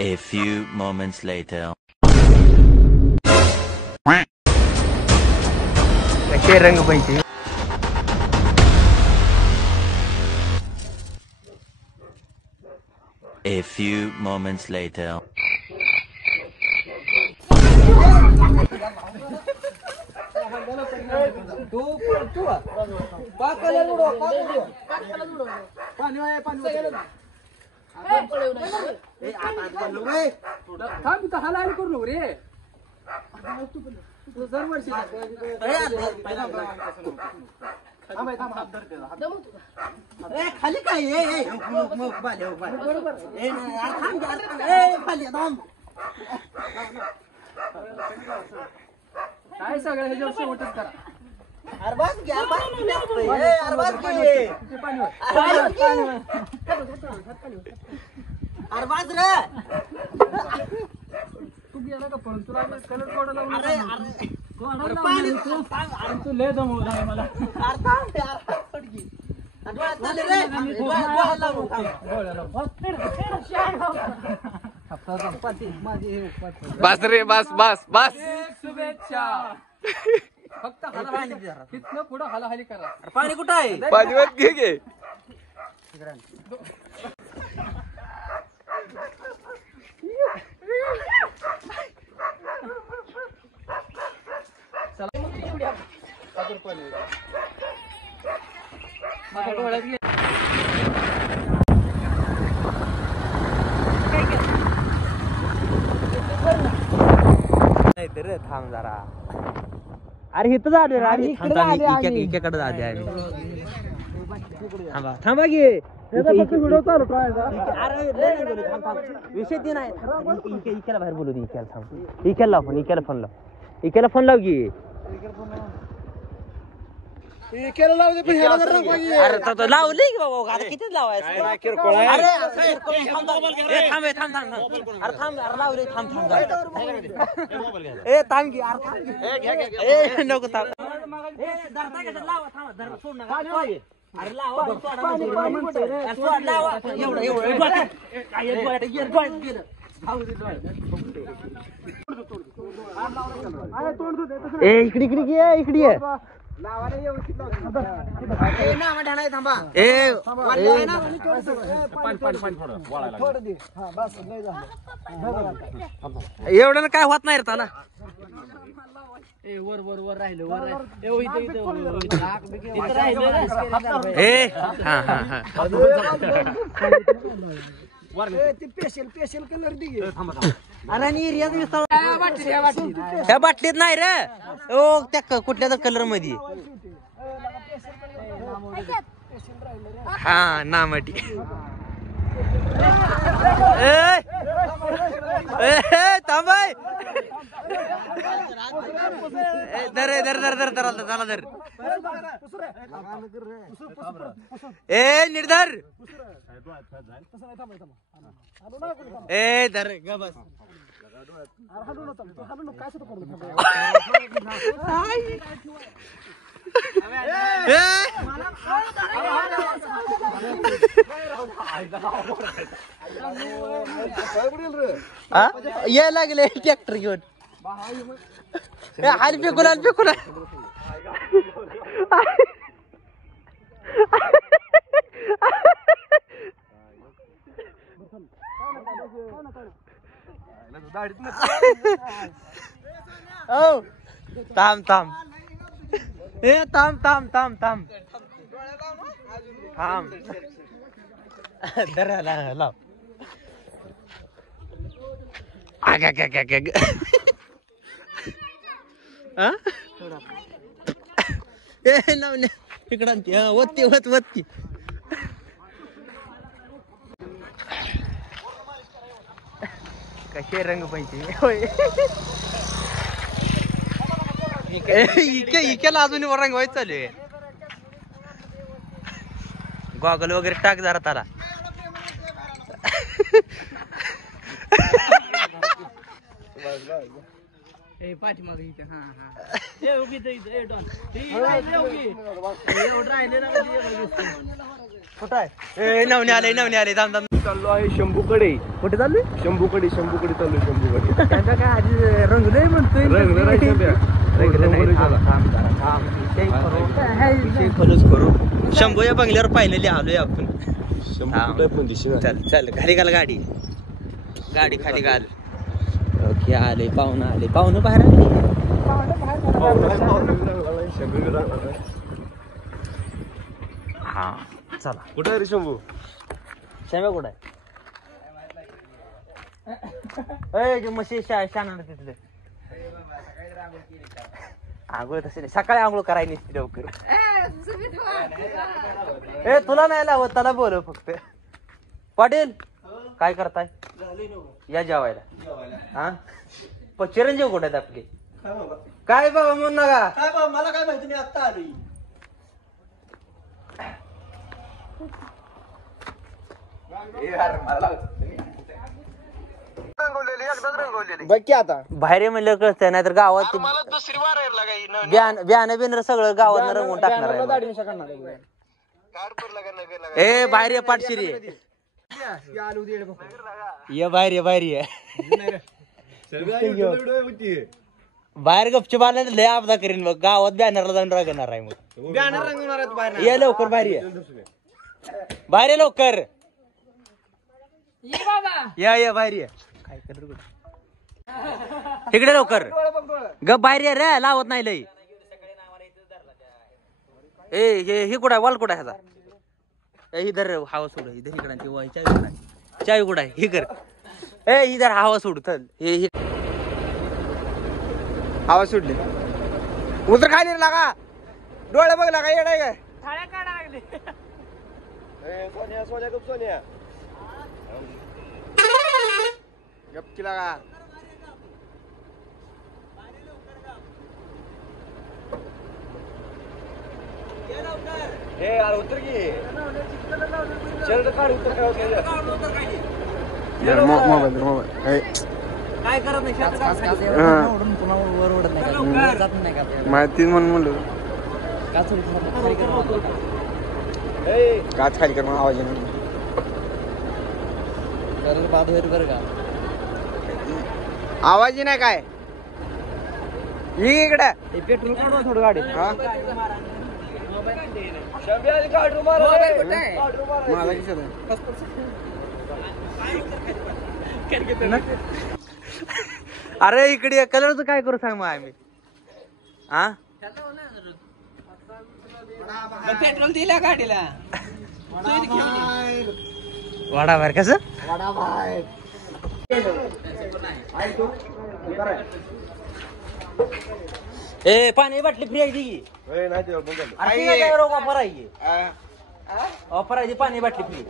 A few moments later. कसे Rangpanchami A few moments later. खाली काय काय सगळं ह्याच्यावर शेवटच करा. अरबाज घ्या अरबाज रे तू गेला का पण तुला कलर थोडा लावून अरे तू लय दमवला आहे मला. बस रे बस बस बस शुभेच्छा. फक्त हालाहाली तिथनं पुढं हालाहाली करा. पाणी कुठं आहे पाठीवर घे घे तर थांब जरा अरे इथं झाले इकडे झाले आम्ही थांबा थांबा घे व्हिडिओ चालू करायचा. विषय ते नाही इकेला बाहेर बोलू दे इकेला थांब इकेला लाव फोन इकेला फोन लाव इकेला फोन लाव की केलं लावू दे पण ह्याला जरा नको की. अरे तो लावले की बाबा आता कितीच लावायचं अरे थांब थांब थांब अरे थांब अरे लावले थांब थांब ए थांब की अरे थांब ए नको थांब अरे लावा ए इकडे इकडे ये इकडे ये थांबा एवढं काय होत नाही रे त्याला वर वर वर राहिलं वर ए हा हा हा स्पेशल कलर दे. अरे ह्या बाटलीत नाही रे ओ त्या कुठल्या तर कलर मध्ये हा नामटी थांबाय धर धर धर धर धर चला धर ए निर्धर ए धर ग बस ये लागले ट्रॅक्टर घेऊन हाल फेकून हाल फेकून थांब थांब ए थांब थांब थांब थांब थांब धरायला लाव आगा गा गा गा ए नवने इकडं वत्ती वत वत्ती कसे रंगपंचमी होय इकेला अजून रंग व्हायचं चालू आहे गॉगल वगैरे टाक जरा त्याला पाठीमाग इथे हा हा कुठं आहे नवने आले थांब थांब चाललो आहे शंभूकडे. कुठे चाललोय? शंभूकडे चाललो शंभूकडे. त्यांचा काय आधी रंगलंय म्हणतोय. रंगलं नाही शंभ्या. रंगलं नाही. रंगलं थांब, थांब जरा, थांब. विषय खोलच करू. शंभूच्या बंगल्यावर फायनली आलोय आपण. शंभू कुठे पण दिसेना. चल चल खाली घाल गाडी. गाडी खाली घाल. ओके आले पाहुणं आले. पाहुणं बाहेर आले. हा चला. कुठे आहे रे शंभू? शंभ्या कुठं आहे? जे म्हशी शान तिथले आंघोळ तसे नाही. सकाळी आंघोळ करायला नसते लवकर. ए तुला नाही लावत, त्याला बोलव फक्त. पाटील काय करताय? या जेवायला. हा चिरंजीव कुठे आहेत आपले? काय बाबा म्हणून नका. काय बाबा मला काय माहिती, मी आत्ता आलोय. बघ की आता बाहेर म्हणलं कळतंय, नाहीतर गावात बियाणं बिनर सगळं गावात रंगवून टाकणार आहे. ए बाहेर ये पाटशिरी. ये बाहेर ये बाहेर ये. बाहेर गपचूप आल्या लय आपदा करीन मग. गावात बॅनरला जाऊन रंगणार आहे मग. बॅनर रंगवणार आहेत बाहेर. ये लवकर बाहेर ये. बाहेर ये लवकर. या ये बाहेर ये. काय कर तिकडे लवकर. गप बाहेर ये रे, लावत नाही लय. ए हे कुठं आहे? वाल कुठं आहे ह्याचा? इधर हवा सोड. इधर इकडे चावी कुठं आहे? हे कर. ए इधर हवा सोड. चल हे हवा सुटली. उतर खाली लागा. डोळे बघ लागा. येडाय काय? सोन्या सोन्या गप सोन्या. गपकी लागा. हे यार उतर की. शर्ट काढ उतर काय मोबाईल काय करत नाही. पुन्हा वर उडत नाही. माहिती म्हणून म्हणलं काच खाली कर म्हणून आवाज येणार. बाद होईल बरं का. आवाज नाही काय. इकडे पेट्रोल काढवा थोडं गाडी. मला दिसत अरे इकडे कलरचं काय करू सांग मग आम्ही. हा पेट्रोल दिल्या गाडीला. वाडा बाहेर कसं? ए पाणी बाटली फ्री आहे की? ऑफर आहे. ऑफर आहे पाणी बाटली फ्री.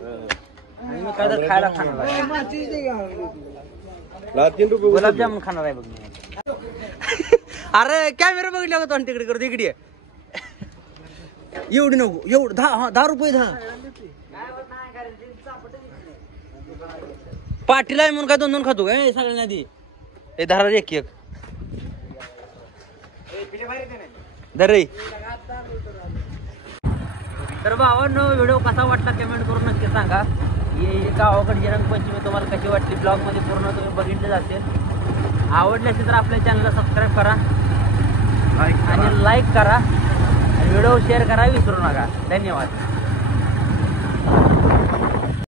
आणि मी काय तर खायला खाणार आहे. गुलाबजामुन खाणार आहे बघ मी. अरे कॅमेरा बघितला का? तिकडे करतो इकडे. एवढी नको. एवढं 10 रुपये 10. पाटील आहे म्हणून काय 2-2 खातो काय सगळ्यांना आधी? हे 10 एक एक दरे. तर भावांनो व्हिडिओ कसा वाटला कमेंट करून नक्की सांगा. हे गावाकडची रंगपंचमी तुम्हाला कशी वाटली ब्लॉग मध्ये पूर्ण तुम्ही बघितले जाते. आवडले असेल तर आपल्या चॅनलला सबस्क्राईब करा आणि लाईक करा आणि व्हिडिओ शेअर करा विसरू नका. धन्यवाद.